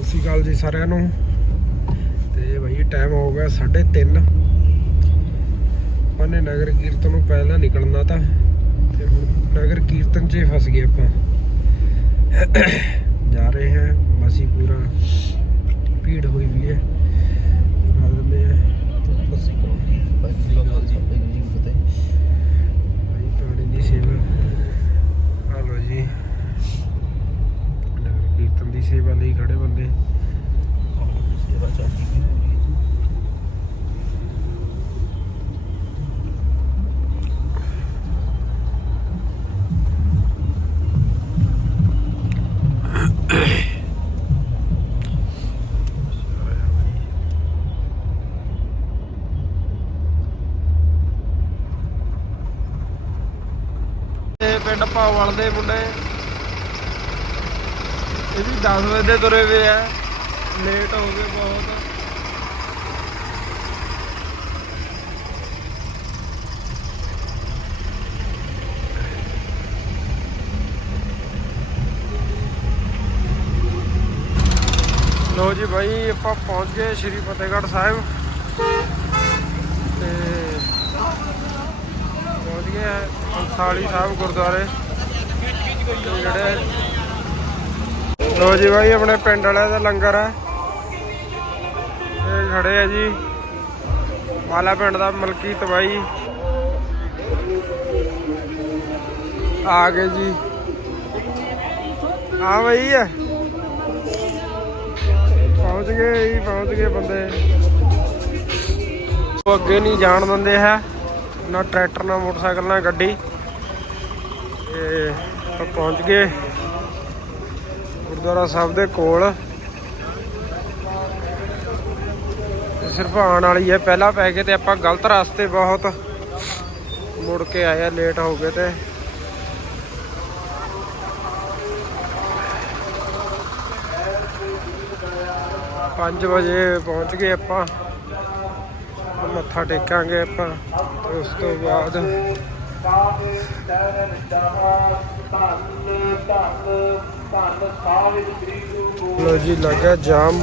ਸਤਿ ਸ਼੍ਰੀ ਅਕਾਲ ਜੀ ਸਾਰਿਆਂ ਨੂੰ। ਤੇ ਭਾਈ ਟਾਈਮ ਹੋ ਗਿਆ 3:30 ਉਹਨੇ ਨਗਰ ਕੀਰਤਨ ਨੂੰ ਪਹਿਲਾਂ ਨਿਕਲਣਾ ਤਾਂ, ਤੇ ਹੁਣ ਨਗਰ ਕੀਰਤਨ 'ਚ ਫਸ ਗਏ ਆਪਾਂ। ਜਾ ਰਹੇ ਹਾਂ ਮਸੀ ਪੂਰਾ ਭੀੜ ਹੋਈ ਵੀ ਹੈ। ਨਾਲ ਦਿੰਦੇ ਆ ਮਸੀ ਕੋ ਭਾਈ ਡੱਪਾ ਵਲਦੇ ਭਾਵਲ ਮੁੰਡੇ। ਇਹ ਵੀ 10 ਵਜੇ ਦੇ ਤੁਰੇ ਹੋਏ ਆ। ਲੇਟ ਹੋ ਗਏ ਬਹੁਤ। ਲੋ ਜੀ ਭਾਈ ਆਪਾਂ ਪਹੁੰਚ ਗਏ ਸ਼੍ਰੀ ਫਤਿਹਗੜ੍ਹ ਸਾਹਿਬ। ਤੇ ਪਹੁੰਚ ਗਏ ਅੰਸਾਲੀ ਸਾਹਿਬ ਗੁਰਦੁਆਰੇ। ਜਿਹੜੇ ਲੋ ਜੀ ਭਾਈ ਆਪਣੇ ਪਿੰਡ ਵਾਲਿਆਂ ਦਾ ਲੰਗਰ ਹੈ ਇਹ ਖੜੇ ਆ ਜੀ। ਵਾਲਾ ਪਿੰਡ ਦਾ ਮਲਕੀ ਬਾਈ। ਆ ਗਏ ਜੀ। ਆ ਬਈ ਹੈ ਪਹੁੰਚ ਗਏ ਜੀ, ਪਹੁੰਚ ਗਏ ਬੰਦੇ। ਉਹ ਅੱਗੇ ਨਹੀਂ ਜਾਣ ਦਿੰਦੇ ਹੈ। ਨਾ ਟਰੈਕਟਰ ਨਾ ਮੋਟਰਸਾਈਕਲ ਨਾ ਗੱਡੀ ਤੇ ਆਪਾਂ ਪਹੁੰਚ ਗਏ ਗੁਰਦੁਆਰਾ ਸਾਹਿਬ ਦੇ ਕੋਲ। ਸਿਰਫ ਆਉਣ ਵਾਲੀ ਹੈ, ਪਹਿਲਾਂ ਪੈ ਗਏ ਤੇ ਆਪਾਂ ਗਲਤ ਰਸਤੇ ਬਹੁਤ। ਮੁੜ ਕੇ ਆਏ ਆ ਲੇਟ ਹੋ ਗਏ ਤੇ। ਪੰਜ ਵਜੇ ਪਹੁੰਚ ਗਏ ਆਪਾਂ। ਮੱਥਾ ਟੇਕਾਂਗੇ ਆਪਾਂ ਤੇ ਉਸ ਤੋਂ ਬਾਅਦ ਲੋ ਜੀ ਲੱਗਾ ਜਾਮ।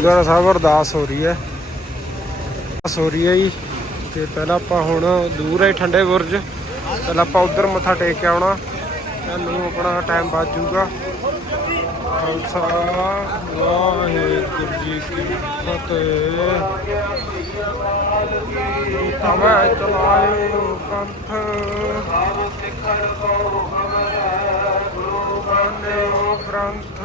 ਗੁਰਦੁਆਰਾ ਸਾਹਿਬ ਅਰਦਾਸ ਹੋ ਰਹੀ ਹੈ। ਅਰਦਾਸ ਹੋ ਰਹੀ ਹੈ ਜੀ। ਤੇ ਪਹਿਲਾਂ ਆਪਾਂ ਹੁਣ ਦੂਰ ਹੈ ਠੰਡੇ ਬੁਰਜ। ਪਹਿਲਾਂ ਆਪਾਂ ਉਧਰ ਮੱਥਾ ਟੇਕ ਕੇ ਆਉਣਾ। ਤੁਹਾਨੂੰ ਆਪਣਾ ਟਾਈਮ ਬਚ ਜਾਊਗਾ। ਖਾਲਸਾ ਵਾਹਿਗੁਰੂ ਜੀ ਕੀ ਫਤਿਹ। ਤਵੇ ਚਲਾਇਓ ਪੰਥ। ਗੁਰੂ ਬੰਦਿਓ ਗ੍ਰੰਥ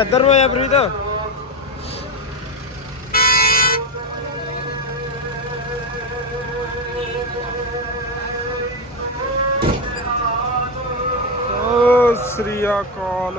ਇੱਧਰ ਨੂੰ ਆ ਪ੍ਰੀਤ। ਸ੍ਰੀ ਅਕਾਲ।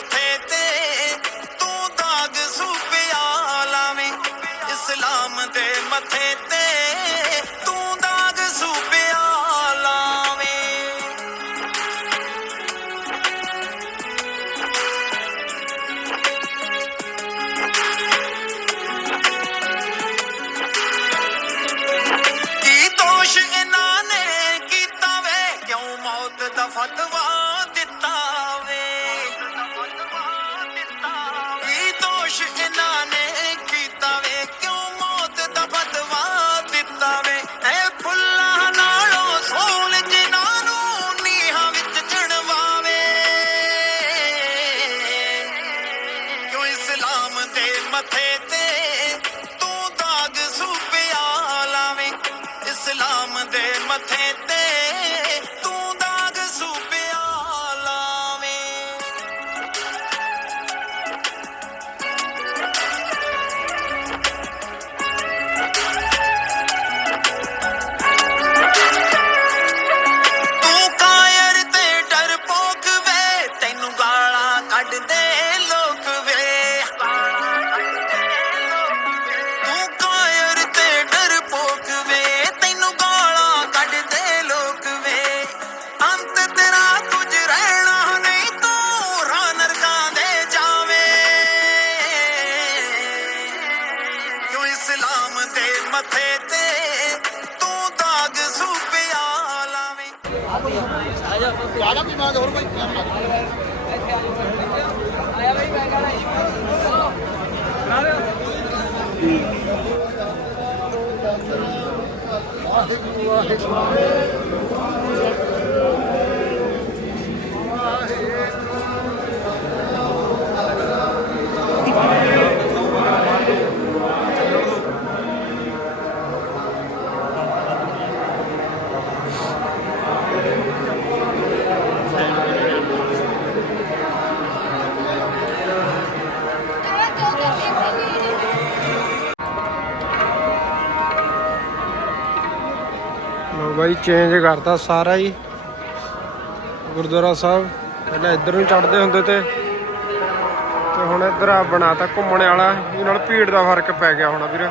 ਮੱਥੇ ਤੇ ਤੂੰ ਦਾਗ ਸੂਪਿਆ ਲਾਵੇਂ ਇਸਲਾਮ ਦੇ ਮੱਥੇ ਦੇ ਲੋ ਬਾਈ ਚੇਂਜ ਕਰਤਾ ਸਾਰਾ ਹੀ। ਗੁਰਦੁਆਰਾ ਸਾਹਿਬ, ਪਹਿਲਾਂ ਇੱਧਰ ਨੂੰ ਚੜਦੇ ਹੁੰਦੇ ਤੇ ਤੇ ਹੁਣ ਇੱਧਰ ਆ ਬਣਾਤਾ ਘੁੰਮਣ ਵਾਲਾ। ਇਹ ਨਾਲ ਭੀੜ ਦਾ ਫ਼ਰਕ ਪੈ ਗਿਆ ਹੋਣਾ ਵੀਰ।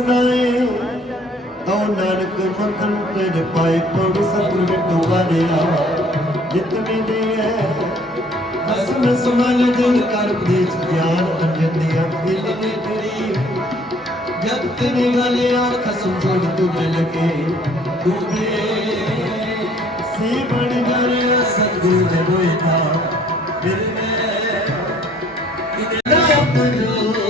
ਕਰਨੀ ਤਉ ਨਾਨਕ ਮੱਖਣ ਤੇ ਪਾਏ ਪੜ ਸਤਿਗੁਰ ਵਿਟੋ ਵਾਰਿਆ ਜਿਤ ਮਿਲੇ ਹਸਨ ਸਮਲ ਜਨ ਕਰ ਦੇਚ ਗਿਆਨ ਅੰਜਨ ਦੀਆਂ ਦਿਲ ਨੇ ਤੇਰੀ। ਜਦ ਤੇਰੇ ਗਲਿਆ ਖਸਮ ਜੋੜ ਤੂੰ ਮਿਲ ਕੇ ਸੇ ਬਣ ਗਰ ਸਤਿਗੁਰ ਦੇ ਹੋਏ ਥਾ ਕਿਤੇ ਰੱਬ ਰੋਜ਼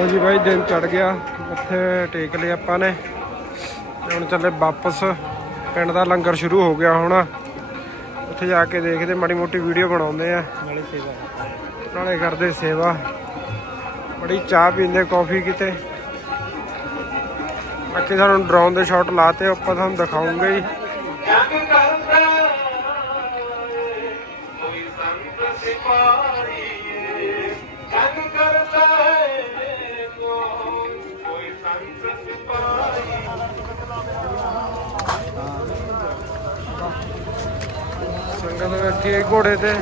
ਲਓ ਜੀ ਬਾਈ ਦਿਨ ਚੜ ਗਿਆ। ਉੱਥੇ ਟੇਕ ਲਿਆ ਆਪਾਂ ਨੇ। ਤੇ ਹੁਣ ਚੱਲੇ ਵਾਪਸ। ਪਿੰਡ ਦਾ ਲੰਗਰ ਸ਼ੁਰੂ ਹੋ ਗਿਆ ਹੁਣ। ਉੱਥੇ ਜਾ ਕੇ ਦੇਖਦੇ ਮਾੜੀ ਮੋਟੀ ਵੀਡੀਓ ਬਣਾਉਂਦੇ ਆ। ਨਾਲੇ ਸੇਵਾ। ਨਾਲੇ ਕਰਦੇ ਸੇਵਾ। ਬੜੀ ਚਾਹ ਪੀਂਦੇ ਕਾਫੀ ਕਿਤੇ। ਬਾਕੀ ਸਾਨੂੰ ਡਰੋਨ ਦੇ ਸ਼ਾਟ ਲਾਤੇ ਆਪਾਂ ਤੁਹਾਨੂੰ ਦਿਖਾਉਂਗੇ ਹੀ ਸੰਗਤ ਬੈਠੀ ਹੈ ਘੋੜੇ ਤੇ।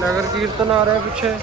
ਨਗਰ ਕੀਰਤਨ ਆ ਰਿਹਾ ਪਿੱਛੇ।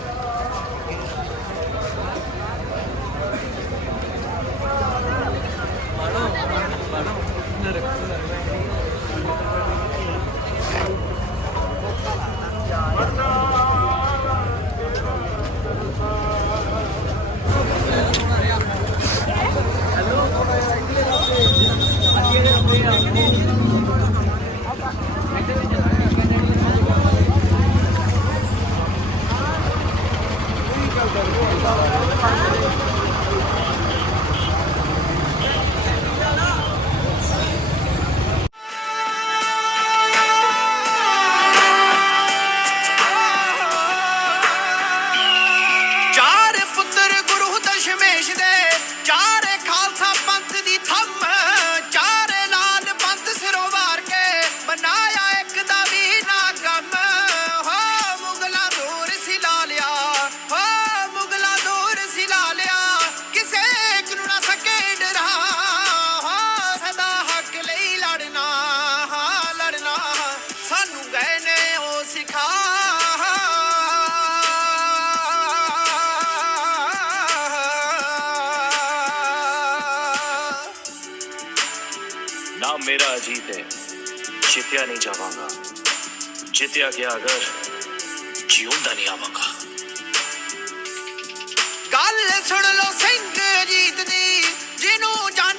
ਨਾਮ ਮੇਰਾ ਅਜੀਤ ਹੈ। ਜਿੱਤਿਆ ਨਹੀਂ ਜਾਵਾਂਗਾ। ਜਿੱਤਿਆ ਗਿਆ ਅਗਰ ਜਿਉਂਦਾ ਨਹੀਂ ਆਵਾਂਗਾ। ਗੱਲ ਸੁਣ ਲਓ ਸਿੰਘ ਅਜੀਤ ਦੀ, ਜਿਹਨੂੰ ਜਾਣ